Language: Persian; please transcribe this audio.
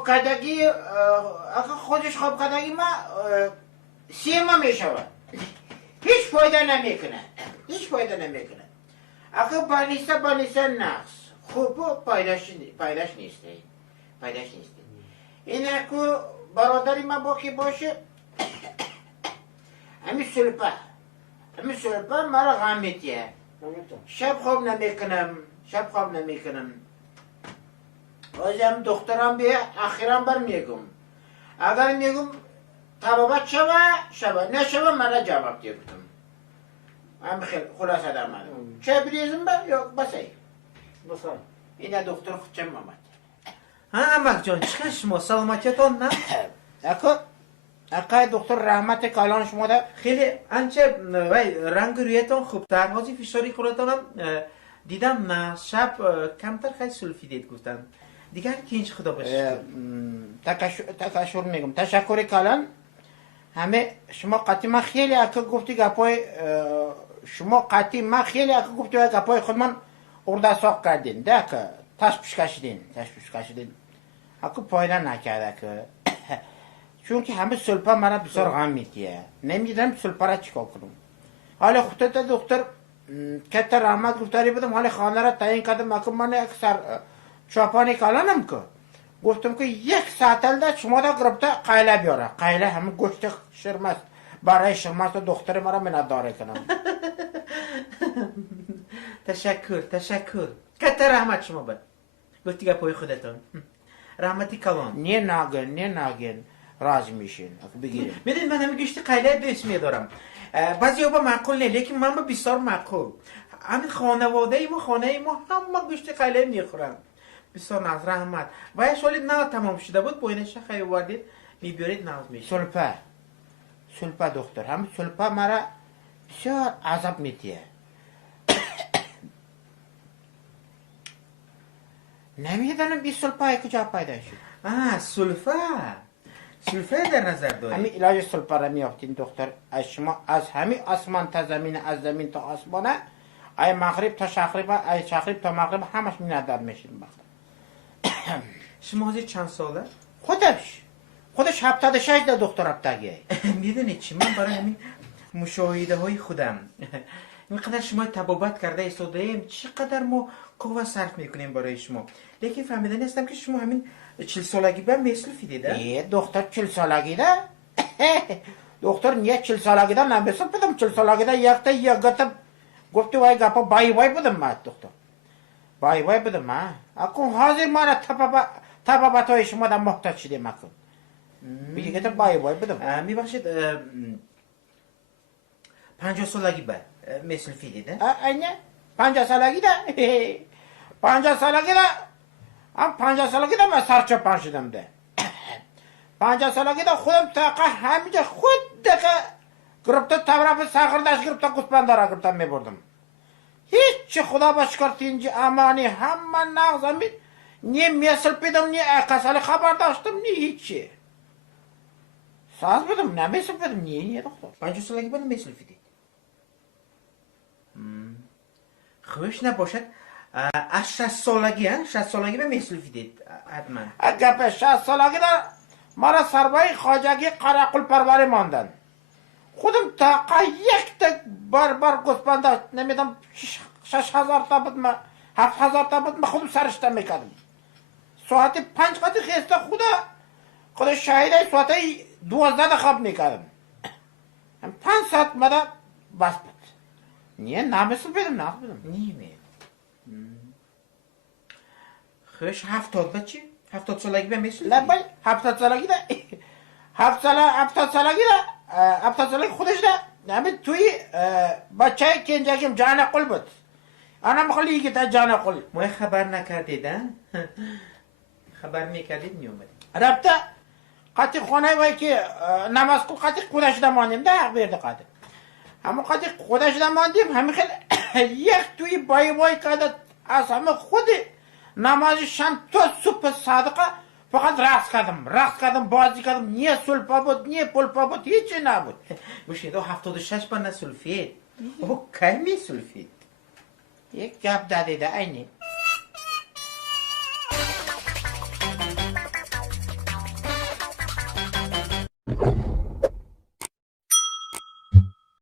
خواب کردگی اگه خودش خواب کردگی ما سیما میشود هیچ فایده نمیکنه هیچ فایده نمیکنه اگه بانیسه نقص خوب پایداش نیسته این اگه برادری ما باقی باشه همین سلپه مرا غم میتیه شب خواب نمیکنم بازم دخترم بیه اخیرا بر میگم اگر میگم طبابت شوه نشوه مرا جواب دیگم هم خلاصه در من چه بریزم با یا بسایی این دکتر خود چم آمد احمق جان چکن شما سلامتیتان نه؟ اقای دکتر رحمت کالان شما ده خیلی انچه رنگ رویتان خوبتر حاضی فشاری خورتانم دیدم نه شب کمتر خیلی سلفیدید گفتن دیگر که اینچه خدا باشه تکشور میگم تشکر کالان همه شما قطعی من خیلی اکا گفتی گپای شما قطعی من خیلی اکا گفتی گپای خودمان ارده ساق کردین ده که تش پیش کشیدین اکا پایده نکرده که چون که همه سلپا مرا بسیار غم میتیه نمیدونم سلپا را چیکار کنم حالا خودت دکتر کت رحمت گفتاری بدم حالا خانه را تعیین کردم اکا من اکثر چاپانی کالانم که گفتم که یک ساعت ده شما دا گرفته قیله بیاره قیله همه گوشت شرمست برای شرمست دختر مرا منداره کنم تشکر کت رحمت شما بد گفتی گپای خودتان رحمتی کلان نه ناگن راضی میشین بگیریم میدین من همه گشت قیله دو اسمی دارم بعضی با معقول نه لیکن من با بسیار معقول همین خانواده ما همه گشت قیله میخورن بسیار ناز رحمت و یه سالی نه تمام شده بود با این شخصی وردید میبیارید ناز میشه سلپا دکتر همین سلپا مرا بسیار عذاب میتیه نمیدونم بی سلپا کجا پیدا شد سلفه در نظر داری همین علاج سلپا را میافتین دکتر از شما از همین آسمان تا زمین از زمین تا آسمانه ای مغرب تا شرق ای شرق تا مغرب همش میندر میشین شما حاضر چند ساله؟ خودش 76 ده دکتر ابتگی میدونی چی من برای همین مشاهده های خودم اینقدر شما تبابت کرده ایستاده ایم چقدر ما قوه صرف میکنیم برای شما لیکن فهمیدن هستم که شما همین 40 سالگی به مثل فیدیده دکتر 40 سالگی ده دکتر نیه 40 سالگی ده نمیسل بدم 40 سالگی ده یک گتم گفتی وای گپا بای بدم ما دکتر بای بدم ما اکن حاضر ما تبابت های شما ده محتاج شده مکن بگی گتم بای بدم میبخشید 50 سالگی بعد مثل فیدیده اینه 50 سالگی ده 50 سالگی ده من سرچپان شدم ده 50 سالگی ده خودم تاقه همینجا خود دقیقه گرفته طرف ساغردش گرفته گسپندارا گرفته میبردم هیچ خدا بشکر تینجی امانی همه نغزمی نی میسل پیدم نی اقصال خبر داشتم نی هیچی ساز بدم نمیسل بدم نی دختر 50 سالگی بعد مثل فیدید خوش نباشد از 60 سالگی به مثل فیدید حتما اگه به 60 سالگی در مرا سربای خواجگی قرقل پروری ماندن خودم تا یک تک بار گسپنده نمیدم 6000 تا بود ما 7000 تا بود ما خودم سرشته میکردم ساعت 5 قدر خیسته خدا شاهده ساعت 12 خواب میکردم 5 ساعت مده بس بود نیه نمیسل بدم نیمه خوش 70 بچی 70 سالگی به مثل لبای 70 سالگی ده 70 سالگی خودش ده همین توی بچه که اینجا کم جان قل بود انا مخلی که تا جان قل ما خبر نکردیدن خبر میکردید میومد رفته قطع خونه وای که نماز کن قطع خودش ده ماندیم ده حق برده قطع همه قطع خودش ده ماندیم همه خیلی یک توی بای کده از همه خود نماز شم تا صبح صادقه فقط رقص کردم بازی کردم نیه سلپا بود نیه پلپا بود هیچی نبود باشید 76 با نسلفید او کی می سلفید یک گپ داده ده اینی